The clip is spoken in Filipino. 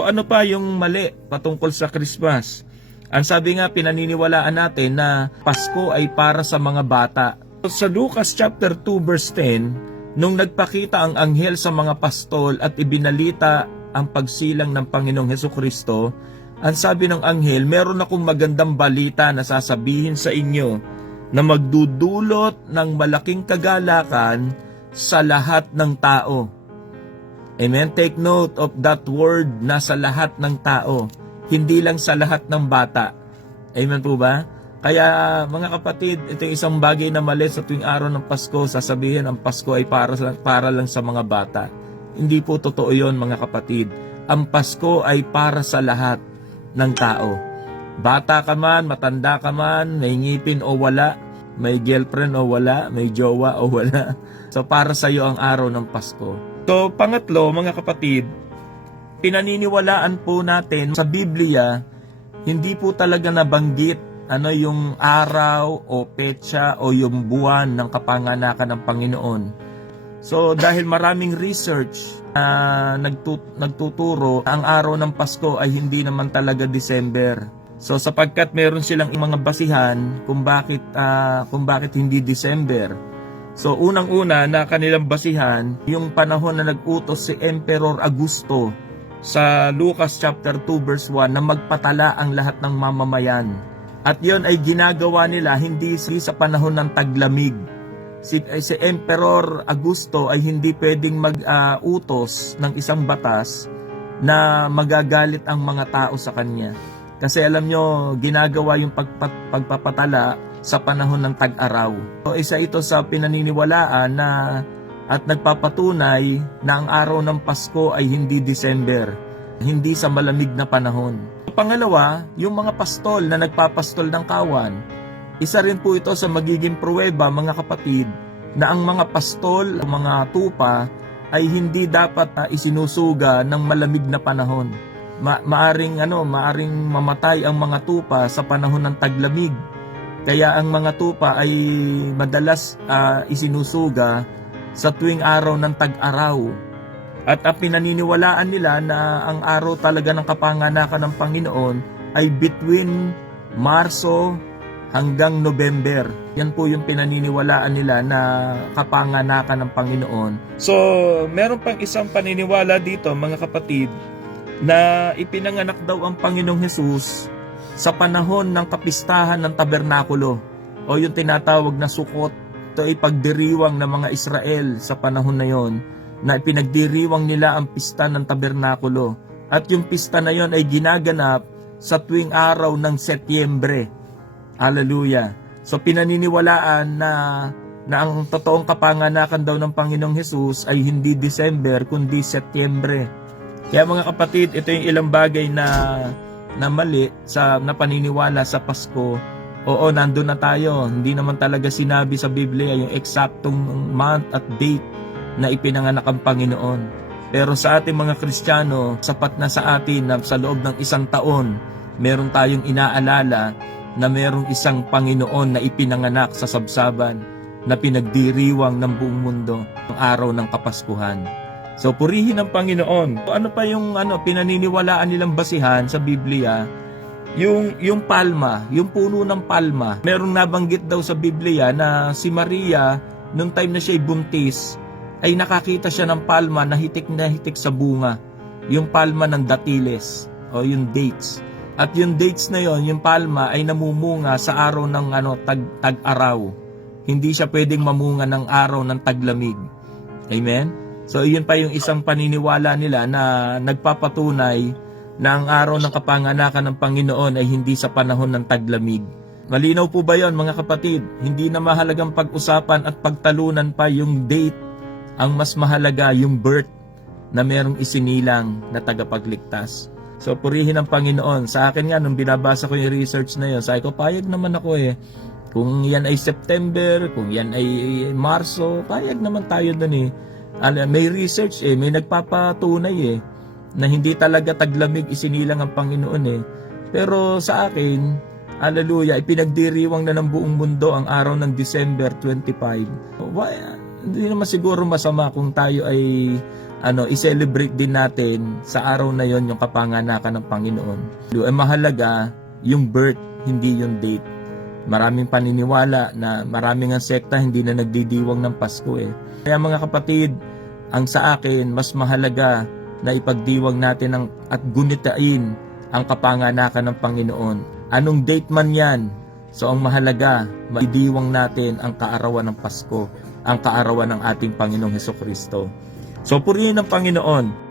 So, ano pa yung mali patungkol sa Christmas? Ang sabi nga, pinaniniwalaan natin na Pasko ay para sa mga bata. Sa Lucas chapter 2 verse 10, nung nagpakita ang anghel sa mga pastol at ibinalita ang pagsilang ng Panginoong Hesukristo, ang sabi ng anghel, meron akong magandang balita na sasabihin sa inyo na magdudulot ng malaking kagalakan sa lahat ng tao. Amen? Take note of that word na sa lahat ng tao. Hindi lang sa lahat ng bata. Amen po ba? Kaya mga kapatid, ito yung isang bagay na mali sa tuwing araw ng Pasko. Sasabihin ang Pasko ay para lang sa mga bata. Hindi po totoo yon mga kapatid. Ang Pasko ay para sa lahat ng tao. Bata ka man, matanda ka man, may ngipin o wala, may girlfriend o wala, may jowa o wala. So para sa iyo ang araw ng Pasko. So pangatlo mga kapatid, pinaniniwalaan po natin sa Biblia, hindi po talaga nabanggit yung araw o petsa o yung buwan ng kapanganakan ng Panginoon. So dahil maraming research nagtuturo, ang araw ng Pasko ay hindi naman talaga December. So sapagkat meron silang mga basihan kung bakit hindi December. So unang-una na kanilang basihan, yung panahon na nag-utos si Emperor Augusto sa Lucas chapter 2 verse 1 na magpatala ang lahat ng mamamayan. At yon ay ginagawa nila hindi sa panahon ng taglamig. Si Emperor Augusto ay hindi pwedeng mag-utos ng isang batas na magagalit ang mga tao sa kanya. Kasi alam nyo, ginagawa yung pagpapatala sa panahon ng tag-araw. So, isa ito sa pinaniniwalaan at nagpapatunay na ang araw ng Pasko ay hindi December, hindi sa malamig na panahon. Pangalawa, yung mga pastol na nagpapastol ng kawan, isa rin po ito sa magiging pruweba mga kapatid na ang mga pastol, mga tupa ay hindi dapat isinusuga ng malamig na panahon. Maaring mamatay ang mga tupa sa panahon ng taglamig. Kaya ang mga tupa ay madalas isinusuga sa tuwing araw ng tag-araw. At ang pinaniniwalaan nila na ang araw talaga ng kapanganakan ng Panginoon ay between Marso hanggang November. Yan po yung pinaniniwalaan nila na kapanganakan ng Panginoon. So, meron pang isang paniniwala dito mga kapatid na ipinanganak daw ang Panginoong Hesus sa panahon ng kapistahan ng tabernakulo o yung tinatawag na Sukot. Ito ay pagdiriwang ng mga Israel sa panahon na yon na ipinagdiriwang nila ang pista ng tabernakulo. At yung pista na yon ay ginaganap sa tuwing araw ng Setyembre. Hallelujah. So pinaniniwalaan na ang totoong kapanganakan daw ng Panginoong Hesus ay hindi December kundi Setyembre. Kaya mga kapatid, ito yung ilang bagay na mali na paniniwala sa Pasko. Oo, nandun na tayo. Hindi naman talaga sinabi sa Biblia yung eksaktong month at date na ipinanganak ang Panginoon. Pero sa ating mga Kristiyano, sapat na sa atin na sa loob ng isang taon, meron tayong inaalala na merong isang Panginoon na ipinanganak sa sabsaban na pinagdiriwang ng buong mundo ang araw ng Kapaskuhan. So purihin ang Panginoon. Ano pa yung pinaniniwalaan nilang basihan sa Biblia? Yung palma, yung puno ng palma. Merong nabanggit daw sa Biblia na si Maria, nung time na siya'y buntis, ay nakakita siya ng palma na hitik sa bunga. Yung palma ng datiles o yung dates. At yung dates na yon, yung palma ay namumunga sa araw ng tag-araw. Hindi siya pwedeng mamunga ng araw ng taglamig. Amen? So yun pa yung isang paniniwala nila na nagpapatunay na ang araw ng kapanganakan ng Panginoon ay hindi sa panahon ng taglamig. Malinaw po ba yon mga kapatid? Hindi na mahalagang pag-usapan at pagtalunan pa yung date. Ang mas mahalaga yung birth na merong isinilang na tagapagligtas. So purihin ang Panginoon. Sa akin nga, nung binabasa ko yung research na yun, sabi ko, payag naman ako Kung yan ay September, kung yan ay Marso, payag naman tayo dun May research may nagpapatunay na hindi talaga taglamig isinilang ang Panginoon Pero sa akin, hallelujah, ipinagdiriwang na ng buong mundo ang araw ng December 25. Hindi naman siguro masama kung tayo ay i-celebrate din natin sa araw na yon yung kapanganakan ng Panginoon. Mahalaga yung birth, hindi yung date. Maraming paniniwala na maraming ang sekta hindi na nagdidiwang ng Pasko eh. Kaya mga kapatid, ang sa akin, mas mahalaga na ipagdiwang natin at gunitain ang kapanganakan ng Panginoon. Anong date man yan, so ang mahalaga, maidiwang natin ang kaarawan ng Pasko, ang kaarawan ng ating Panginoong Hesukristo. So purihin ng Panginoon